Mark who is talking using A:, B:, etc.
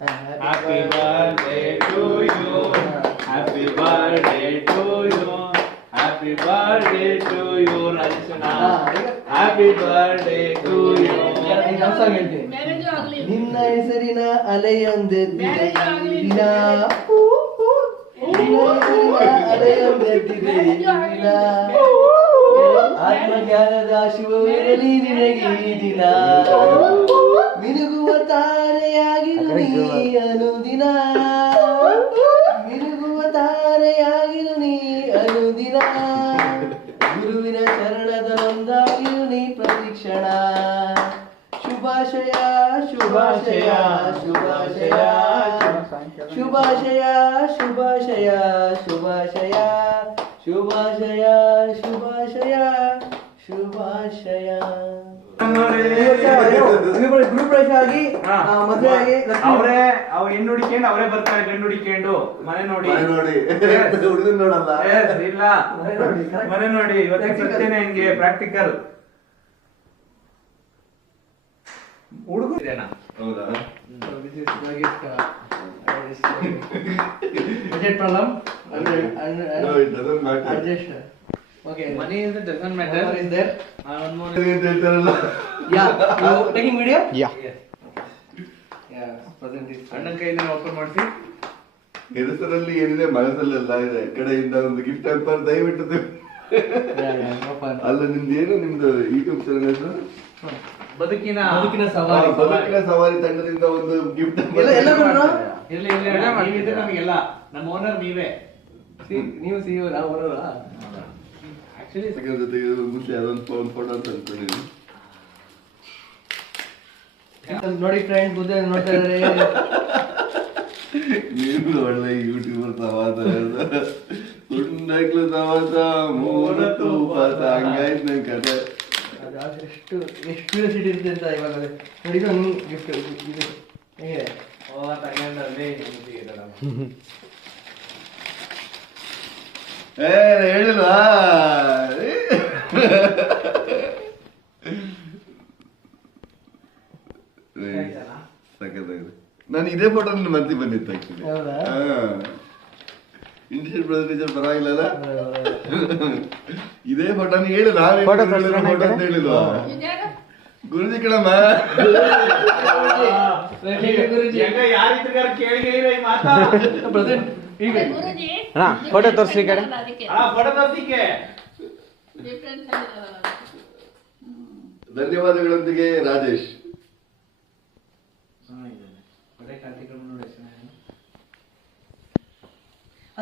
A: Happy birthday to you. Happy birthday to you. Happy birthday to you, Ranjana. Happy birthday to you.
B: ನಿನ್ನ ಹೆಸರಿನ ಅಲೆಯೊಂದೆದ್ದಿನ ಅಲೆಯೊಂದೆದ್ದಿದೆ ಆತ್ಮಜ್ಞಾನದ ಶಿವವಿರಲಿ ನಿನಗೆ ಈ ದಿನ ಅನುದಿನ ಮಿನುಗುವ ತಾರೆಯಾಗಿರು ನೀ ಅನುದಿನ ಗುರುವಿನ ಚರಣದ ನೊಂದಾಗಿರು ನೀ ಪ್ರತಿಕ್ಷಣ ಶುಭಾಶಯ ಶುಭಾಶಯ ಶುಭಾಶಯ ಶುಭಾಶಯ ಶುಭಾಶಯ ಶುಭಾಶಯ ಶುಭಾಶಯ ಶುಭಾಶಯ ಶುಭಾಶಯ ಗುರುಪ್ರವೇಶ ಆಗಿ ಆ, ಮದುವೆ ಆಗಿ
A: ಅವರೇ ಅವ್ರ ಹೆಣ್ಣು ಹುಡುಕೊಂಡು ಅವರೇ ಬರ್ತಾರೆ ಗಂಡು ಹುಡುಕೊಂಡು ಮನೆ ನೋಡಿ.
C: ಮನೆ ನೋಡಿ. ಹುಡುಗನ್ ನೋಡಲ್ಲ.
A: ಇಲ್ಲ.
B: ಮನೆ ನೋಡಿ,
A: ಇವತ್ತು. ಸತ್ಯನೇ ಹಂಗೆ ಪ್ರಾಕ್ಟಿಕಲ್ ಹುಡುಗ
C: ಹೌದಾ?
B: So this is
C: okay Money doesn't matter.
A: There. Uh,
B: one more.
C: ಏನಿದೆ ಮನಸ್ಸಲ್ಲೆಲ್ಲ ಇದೆ. ಕಡೆಯಿಂದ ಒಂದು ಗಿಫ್ಟ್ ಹ್ಯಾಂಪರ್ ದಯವಿಟ್ಟು ಅಲ್ಲ ನಿಮ್ದೇನು ನಿಮ್ದು ಯೂಟ್ಯೂಬ್ ಚಾನಲ್ ಹೆಸರು?
A: ಬದುಕಿನ
B: ಬದುಕಿನ ಸವಾರಿ.
C: ಬದುಕಿನ ಸವಾರಿ ತಂಡದಿಂದ ಒಂದು ಗಿಫ್ಟ್
A: ಇಲ್ಲ ಇಲ್ಲ ನಮಗೆಲ್ಲ. ನಮ್ಮ ಓನರ್ ನೀವೇ.
B: ನೀವು ಸಿ ನಾವು
C: ಓನರ್
B: ನೋಡಿ ಫ್ರೆಂಡ್ ಬುದ್ಧ ನೋಡ್ತಾ
C: ನೀನು ಒಳ್ಳೆ ಯೂಟ್ಯೂಬರ್ ತವಾತ ಸುಂಡಕ್ಲು ತವಾತ ಮೂರ ತೂಪಾತ ಹಂಗಾಯ್ತು ನನ್ನ ಕತೆ
B: ಎಷ್ಟು ಎಷ್ಟು ಕ್ಯೂರಿಯಾಸಿಟಿ ಇರುತ್ತೆ ಅಂತ ಇವಾಗ ನೋಡಿ ಹಂಗೆ ಗಿಫ್ಟ್ ಇದು ಹೇಗೆ
A: ಓ
C: ತಂಗಂದ್ರೆ ಹೇಳಿಲ್ವಾ ನಾನು ಇದೇ ಫೋಟೋ ನಿನ್ನ ಮನಸ್ಸಿಗೆ ಬಂದಿತ್ತು ಆಕ್ಚುಲಿ ಇಂಡಿಯನ್ ಬ್ರದರ್ ಟೀಚರ್ ಪರವಾಗಿಲ್ಲ ಇದೇ ಫೋಟೋ ಹೇಳಿ ನಾನು ಫೋಟೋ ಅಂತ ಹೇಳಿಲ್ವಾ? ಗುರುಜಿ ಕಣಮ್ಮ.
D: ಫೋಟೋ ತೋರಿಸಿ ಕಡೆ.
A: ಫೋಟೋ ತೋರಿಸಿಕೆ
C: ಧನ್ಯವಾದಗಳೊಂದಿಗೆ ರಾಜೇಶ್.